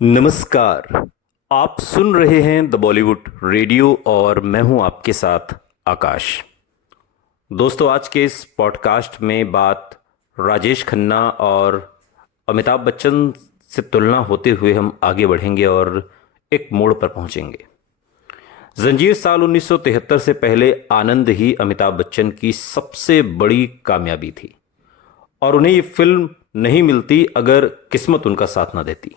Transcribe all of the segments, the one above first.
नमस्कार। आप सुन रहे हैं द बॉलीवुड रेडियो और मैं हूं आपके साथ आकाश। दोस्तों, आज के इस पॉडकास्ट में बात राजेश खन्ना और अमिताभ बच्चन से तुलना होते हुए हम आगे बढ़ेंगे और एक मोड़ पर पहुंचेंगे। जंजीर साल 1973 से पहले आनंद ही अमिताभ बच्चन की सबसे बड़ी कामयाबी थी और उन्हें ये फिल्म नहीं मिलती अगर किस्मत उनका साथ ना देती।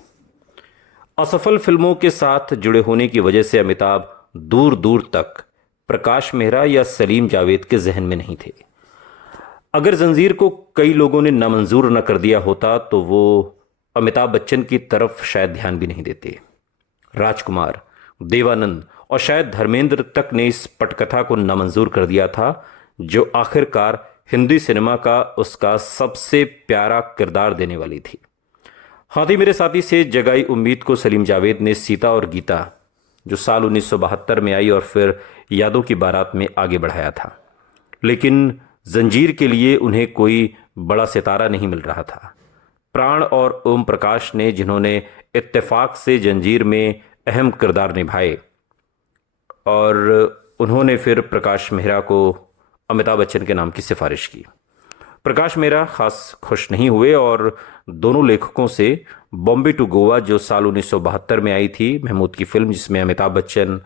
असफल फिल्मों के साथ जुड़े होने की वजह से अमिताभ दूर दूर तक प्रकाश मेहरा या सलीम जावेद के जहन में नहीं थे। अगर जंजीर को कई लोगों ने नामंजूर न कर दिया होता तो वो अमिताभ बच्चन की तरफ शायद ध्यान भी नहीं देते। राजकुमार, देवानंद और शायद धर्मेंद्र तक ने इस पटकथा को नामंजूर कर दिया था, जो आखिरकार हिंदी सिनेमा का उसका सबसे प्यारा किरदार देने वाली थी। हाथी मेरे साथी से जगाई उम्मीद को सलीम जावेद ने सीता और गीता, जो साल 1972 में आई, और फिर यादों की बारात में आगे बढ़ाया था। लेकिन जंजीर के लिए उन्हें कोई बड़ा सितारा नहीं मिल रहा था। प्राण और ओम प्रकाश ने, जिन्होंने इत्तेफाक से जंजीर में अहम किरदार निभाए, और उन्होंने फिर प्रकाश मेहरा को अमिताभ बच्चन के नाम की सिफारिश की। प्रकाश मेहरा खास खुश नहीं हुए और दोनों लेखकों से बॉम्बे टू गोवा, जो साल 1972 में आई थी, महमूद की फिल्म जिसमें अमिताभ बच्चन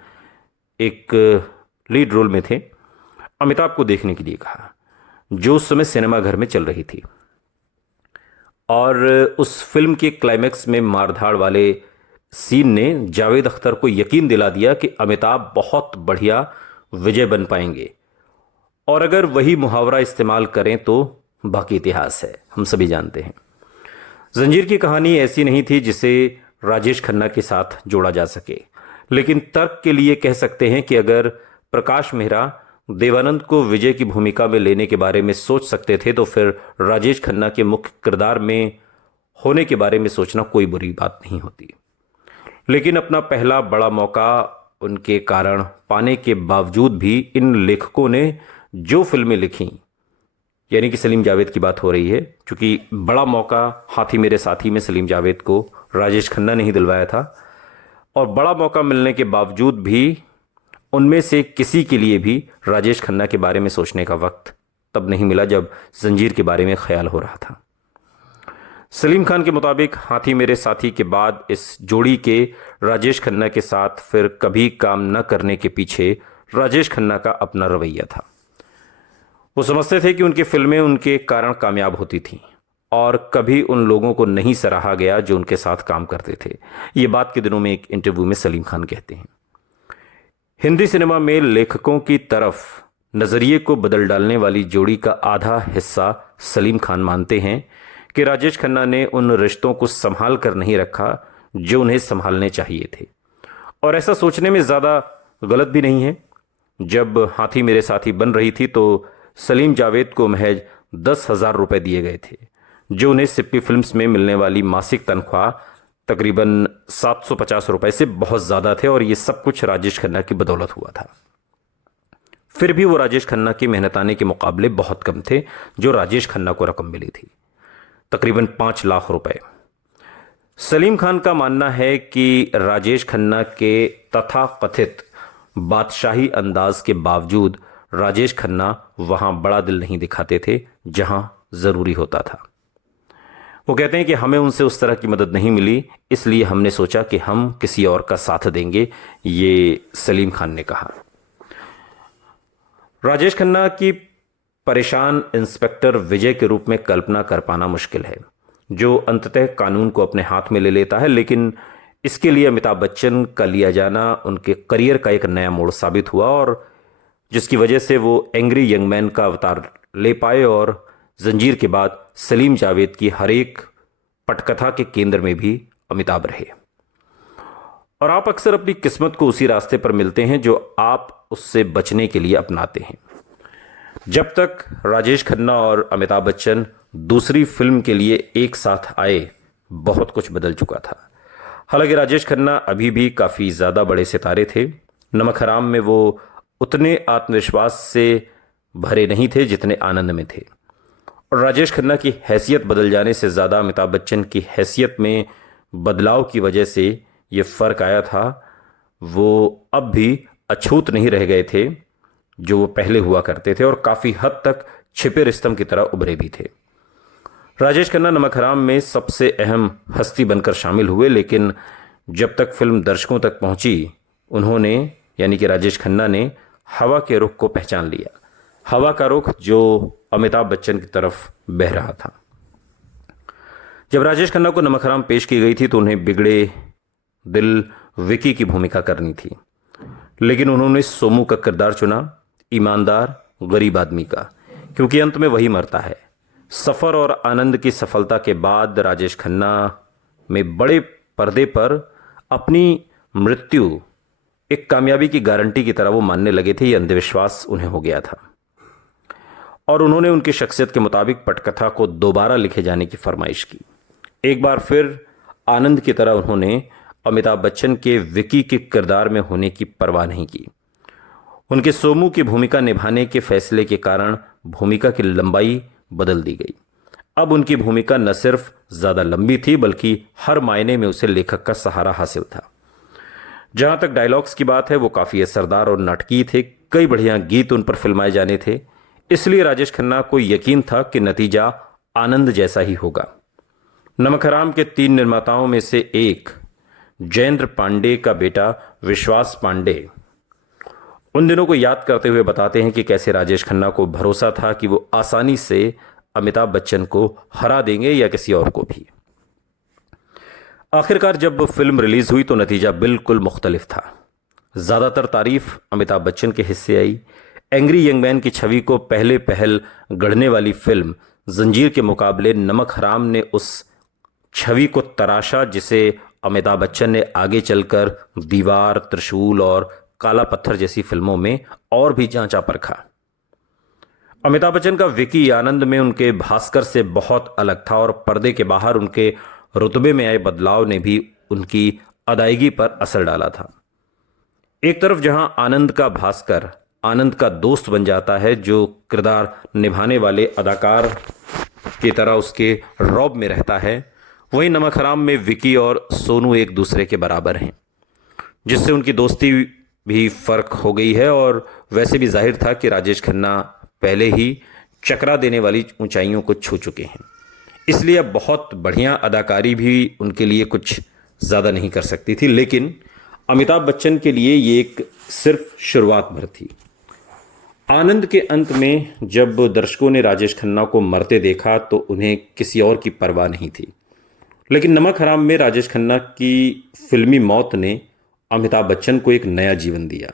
एक लीड रोल में थे, अमिताभ को देखने के लिए कहा, जो उस समय सिनेमाघर में चल रही थी। और उस फिल्म के क्लाइमैक्स में मारधाड़ वाले सीन ने जावेद अख्तर को यकीन दिला दिया कि अमिताभ बहुत बढ़िया विजय बन पाएंगे, और अगर वही मुहावरा इस्तेमाल करें तो बाकी इतिहास है, हम सभी जानते हैं। जंजीर की कहानी ऐसी नहीं थी जिसे राजेश खन्ना के साथ जोड़ा जा सके, लेकिन तर्क के लिए कह सकते हैं कि अगर प्रकाश मेहरा देवानंद को विजय की भूमिका में लेने के बारे में सोच सकते थे तो फिर राजेश खन्ना के मुख्य किरदार में होने के बारे में सोचना कोई बुरी बात नहीं होती। लेकिन अपना पहला बड़ा मौका उनके कारण पाने के बावजूद भी इन लेखकों ने जो फिल्में लिखी, यानी कि सलीम जावेद की बात हो रही है, क्योंकि बड़ा मौका हाथी मेरे साथी में सलीम जावेद को राजेश खन्ना ने ही दिलवाया था, और बड़ा मौका मिलने के बावजूद भी उनमें से किसी के लिए भी राजेश खन्ना के बारे में सोचने का वक्त तब नहीं मिला जब जंजीर के बारे में ख्याल हो रहा था। सलीम खान के मुताबिक हाथी मेरे साथी के बाद इस जोड़ी के राजेश खन्ना के साथ फिर कभी काम न करने के पीछे राजेश खन्ना का अपना रवैया था। वो समझते थे कि उनकी फिल्में उनके कारण कामयाब होती थीं और कभी उन लोगों को नहीं सराहा गया जो उनके साथ काम करते थे। ये बात के दिनों में एक इंटरव्यू में सलीम खान कहते हैं। हिंदी सिनेमा में लेखकों की तरफ नज़रिए को बदल डालने वाली जोड़ी का आधा हिस्सा सलीम खान मानते हैं कि राजेश खन्ना ने उन रिश्तों को संभाल कर नहीं रखा जो उन्हें संभालने चाहिए थे, और ऐसा सोचने में ज़्यादा गलत भी नहीं है। जब हाथी मेरे साथी बन रही थी तो सलीम जावेद को महज 10,000 रुपये दिए गए थे, जो उन्हें सिप्पी फिल्म्स में मिलने वाली मासिक तनख्वाह तकरीबन 750 रुपये से बहुत ज़्यादा थे, और ये सब कुछ राजेश खन्ना की बदौलत हुआ था। फिर भी वो राजेश खन्ना की मेहनताने के मुकाबले बहुत कम थे जो राजेश खन्ना को रकम मिली थी, तकरीबन 5 लाख रुपए। सलीम खान का मानना है कि राजेश खन्ना के तथाकथित बादशाही अंदाज के बावजूद राजेश खन्ना वहां बड़ा दिल नहीं दिखाते थे जहां जरूरी होता था। वो कहते हैं कि हमें उनसे उस तरह की मदद नहीं मिली, इसलिए हमने सोचा कि हम किसी और का साथ देंगे, ये सलीम खान ने कहा। राजेश खन्ना की परेशान इंस्पेक्टर विजय के रूप में कल्पना कर पाना मुश्किल है, जो अंततः कानून को अपने हाथ में ले लेता है, लेकिन इसके लिए अमिताभ बच्चन का लिया जाना उनके करियर का एक नया मोड़ साबित हुआ, और जिसकी वजह से वो एंग्री यंग मैन का अवतार ले पाए और जंजीर के बाद सलीम जावेद की हर एक पटकथा के केंद्र में भी अमिताभ रहे। और आप अक्सर अपनी किस्मत को उसी रास्ते पर मिलते हैं जो आप उससे बचने के लिए अपनाते हैं। जब तक राजेश खन्ना और अमिताभ बच्चन दूसरी फिल्म के लिए एक साथ आए, बहुत कुछ बदल चुका था। हालांकि राजेश खन्ना अभी भी काफ़ी ज़्यादा बड़े सितारे थे। नमक हराम में वो उतने आत्मविश्वास से भरे नहीं थे जितने आनंद में थे, और राजेश खन्ना की हैसियत बदल जाने से ज़्यादा अमिताभ बच्चन की हैसियत में बदलाव की वजह से ये फ़र्क आया था वो अब भी अछूत नहीं रह गए थे जो वो पहले हुआ करते थे, और काफ़ी हद तक छिपे रिस्तम की तरह उभरे भी थे। राजेश खन्ना नमक हराम में सबसे अहम हस्ती बनकर शामिल हुए, लेकिन जब तक फिल्म दर्शकों तक पहुंची उन्होंने यानी कि राजेश खन्ना ने हवा के रुख को पहचान लिया। हवा का रुख जो अमिताभ बच्चन की तरफ बह रहा था। जब राजेश खन्ना को नमक हराम पेश की गई थी तो उन्हें बिगड़े दिल विकी की भूमिका करनी थी, लेकिन उन्होंने सोमू का किरदार चुना, ईमानदार गरीब आदमी का, क्योंकि अंत में वही मरता है। सफर और आनंद की सफलता के बाद राजेश खन्ना में बड़े पर्दे पर अपनी मृत्यु एक कामयाबी की गारंटी की तरह वो मानने लगे थे। ये अंधविश्वास उन्हें हो गया था और उन्होंने उनकी शख्सियत के मुताबिक पटकथा को दोबारा लिखे जाने की फरमाइश की। एक बार फिर आनंद की तरह उन्होंने अमिताभ बच्चन के विकी के किरदार में होने की परवाह नहीं की। उनके सोमू की भूमिका निभाने के फैसले के कारण भूमिका की लंबाई बदल दी गई। अब उनकी भूमिका न सिर्फ ज़्यादा लंबी थी बल्कि हर मायने में उसे लेखक का सहारा हासिल था। जहां तक डायलॉग्स की बात है वो काफ़ी असरदार और नाटकीय थे। कई बढ़िया गीत उन पर फिल्माए जाने थे, इसलिए राजेश खन्ना को यकीन था कि नतीजा आनंद जैसा ही होगा। नमक हराम के 3 निर्माताओं में से एक जयेंद्र पांडे का बेटा विश्वास पांडे उन दिनों को याद करते हुए बताते हैं कि कैसे राजेश खन्ना को भरोसा था कि वो आसानी से अमिताभ बच्चन को हरा देंगे या किसी और को भी। आखिरकार जब फिल्म रिलीज हुई तो नतीजा बिल्कुल मुख्तलिफ था। ज़्यादातर तारीफ अमिताभ बच्चन के हिस्से आई। एंग्री यंग मैन की छवि को पहले पहल गढ़ने वाली फिल्म जंजीर के मुकाबले नमक हराम ने उस छवि को तराशा जिसे अमिताभ बच्चन ने आगे चलकर दीवार, त्रिशूल और काला पत्थर जैसी फिल्मों में और भी जांचा परखा। अमिताभ बच्चन का विकी आनंद में उनके भास्कर से बहुत अलग था और पर्दे के बाहर उनके रुतबे में आए बदलाव ने भी उनकी अदायगी पर असर डाला था। एक तरफ जहां आनंद का भास्कर आनंद का दोस्त बन जाता है जो किरदार निभाने वाले अदाकार की तरह उसके रौब में रहता है, वहीं नमक हराम में विकी और सोनू एक दूसरे के बराबर हैं, जिससे उनकी दोस्ती भी फर्क हो गई है। और वैसे भी जाहिर था कि राजेश खन्ना पहले ही चकरा देने वाली ऊंचाइयों को छू चुके हैं, इसलिए अब बहुत बढ़िया अदाकारी भी उनके लिए कुछ ज़्यादा नहीं कर सकती थी। लेकिन अमिताभ बच्चन के लिए ये एक सिर्फ शुरुआत भर थी। आनंद के अंत में जब दर्शकों ने राजेश खन्ना को मरते देखा तो उन्हें किसी और की परवाह नहीं थी, लेकिन नमक हराम में राजेश खन्ना की फिल्मी मौत ने अमिताभ बच्चन को एक नया जीवन दिया।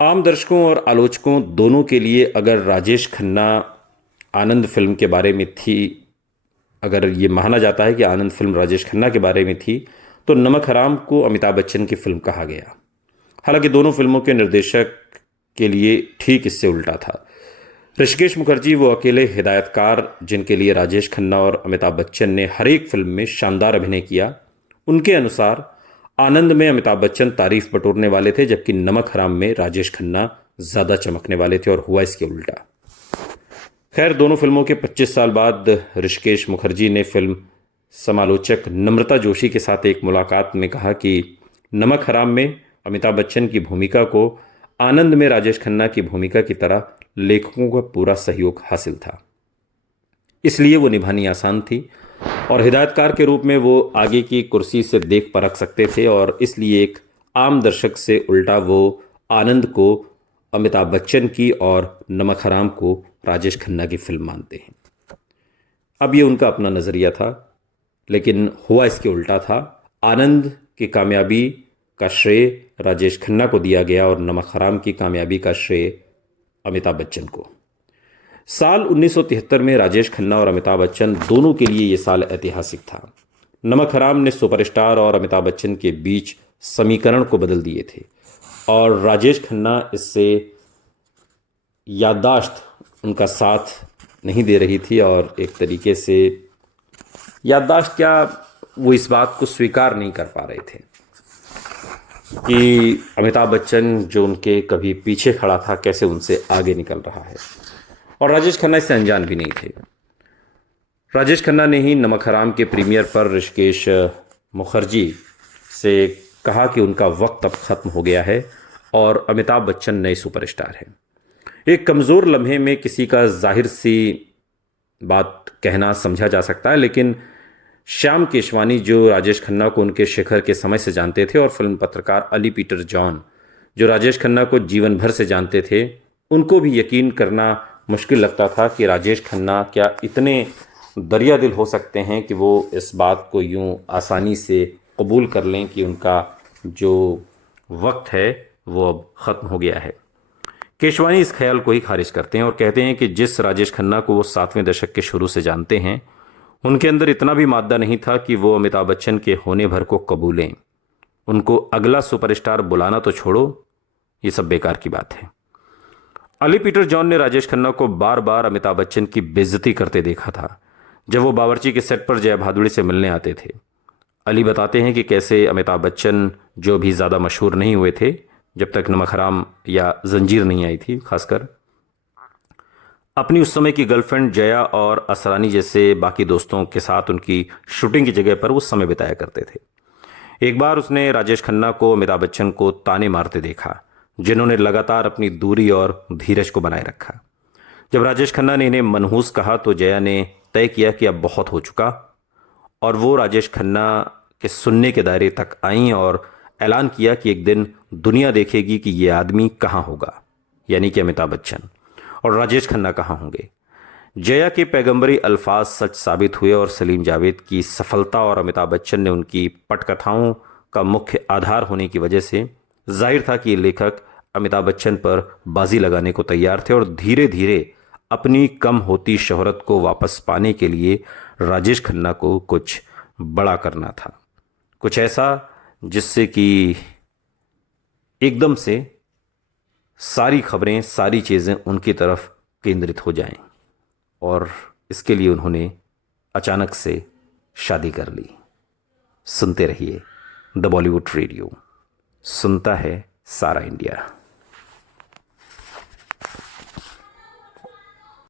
आम दर्शकों और आलोचकों दोनों के लिए अगर राजेश खन्ना आनंद फिल्म के बारे में थी, अगर ये माना जाता है कि आनंद फिल्म राजेश खन्ना के बारे में थी, तो नमक हराम को अमिताभ बच्चन की फिल्म कहा गया। हालांकि दोनों फिल्मों के निर्देशक के लिए ठीक इससे उल्टा था। ऋषिकेश मुखर्जी वो अकेले हिदायतकार जिनके लिए राजेश खन्ना और अमिताभ बच्चन ने हर एक फिल्म में शानदार अभिनय किया। उनके अनुसार आनंद में अमिताभ बच्चन तारीफ बटोरने वाले थे, जबकि नमक हराम में राजेश खन्ना ज़्यादा चमकने वाले थे, और हुआ इसके उल्टा। खैर, दोनों फिल्मों के 25 साल बाद ऋषिकेश मुखर्जी ने फिल्म समालोचक नम्रता जोशी के साथ एक मुलाकात में कहा कि नमक हराम में अमिताभ बच्चन की भूमिका को आनंद में राजेश खन्ना की भूमिका की तरह लेखकों का पूरा सहयोग हासिल था, इसलिए वो निभानी आसान थी और हिदायतकार के रूप में वो आगे की कुर्सी से देख परख सकते थे, और इसलिए एक आम दर्शक से उल्टा वो आनंद को अमिताभ बच्चन की और नमक हराम को राजेश खन्ना की फिल्म मानते हैं। अब ये उनका अपना नज़रिया था, लेकिन हुआ इसके उल्टा था। आनंद की कामयाबी का श्रेय राजेश खन्ना को दिया गया और नमक हराम की कामयाबी का श्रेय अमिताभ बच्चन को। साल 1973 में राजेश खन्ना और अमिताभ बच्चन दोनों के लिए ये साल ऐतिहासिक था। नमक हराम ने सुपरस्टार और अमिताभ बच्चन के बीच समीकरण को बदल दिए थे और राजेश खन्ना इससे याददाश्त उनका साथ नहीं दे रही थी, और एक तरीके से याददाश्त क्या, वो इस बात को स्वीकार नहीं कर पा रहे थे कि अमिताभ बच्चन जो उनके कभी पीछे खड़ा था कैसे उनसे आगे निकल रहा है, और राजेश खन्ना इससे अनजान भी नहीं थे। राजेश खन्ना ने ही नमक हराम के प्रीमियर पर ऋषिकेश मुखर्जी से कहा कि उनका वक्त अब ख़त्म हो गया है और अमिताभ बच्चन नए सुपरस्टार हैं। एक कमज़ोर लम्हे में किसी का जाहिर सी बात कहना समझा जा सकता है, लेकिन श्याम केशवानी जो राजेश खन्ना को उनके शिखर के समय से जानते थे और फिल्म पत्रकार अली पीटर जॉन जो राजेश खन्ना को जीवन भर से जानते थे, उनको भी यकीन करना मुश्किल लगता था कि राजेश खन्ना क्या इतने दरिया दिल हो सकते हैं कि वो इस बात को यूं आसानी से कबूल कर लें कि उनका जो वक्त है वो अब ख़त्म हो गया है। केशवानी इस ख्याल को ही खारिज करते हैं और कहते हैं कि जिस राजेश खन्ना को वो 7वें दशक के शुरू से जानते हैं, उनके अंदर इतना भी मादा नहीं था कि वो अमिताभ बच्चन के होने भर को कबूलें। उनको अगला सुपरस्टार बुलाना तो छोड़ो, ये सब बेकार की बात है। अली पीटर जॉन ने राजेश खन्ना को बार बार अमिताभ बच्चन की बेइज्जती करते देखा था जब वो बावर्ची के सेट पर जया भादुड़ी से मिलने आते थे। अली बताते हैं कि कैसे अमिताभ बच्चन जो भी ज़्यादा मशहूर नहीं हुए थे जब तक नमक हराम या जंजीर नहीं आई थी, खासकर अपनी उस समय की गर्लफ्रेंड जया और असरानी जैसे बाकी दोस्तों के साथ उनकी शूटिंग की जगह पर वो समय बिताया करते थे। एक बार उसने राजेश खन्ना को अमिताभ बच्चन को ताने मारते देखा, जिन्होंने लगातार अपनी दूरी और धीरज को बनाए रखा। जब राजेश खन्ना ने इन्हें मनहूस कहा तो जया ने तय किया कि अब बहुत हो चुका, और वो राजेश खन्ना के सुनने के दायरे तक आईं और ऐलान किया कि एक दिन दुनिया देखेगी कि ये आदमी कहाँ होगा, यानी कि अमिताभ बच्चन, और राजेश खन्ना कहाँ होंगे। जया के पैगंबरी अल्फाज सच साबित हुए और सलीम जावेद की सफलता और अमिताभ बच्चन ने उनकी पटकथाओं का मुख्य आधार होने की वजह से जाहिर था कि ये लेखक अमिताभ बच्चन पर बाजी लगाने को तैयार थे और धीरे धीरे अपनी कम होती शोहरत को वापस पाने के लिए राजेश खन्ना को कुछ बड़ा करना था, कुछ ऐसा जिससे कि एकदम से सारी खबरें, सारी चीज़ें उनकी तरफ केंद्रित हो जाएं, और इसके लिए उन्होंने अचानक से शादी कर ली। सुनते रहिए द बॉलीवुड रेडियो, सुनता है सारा इंडिया।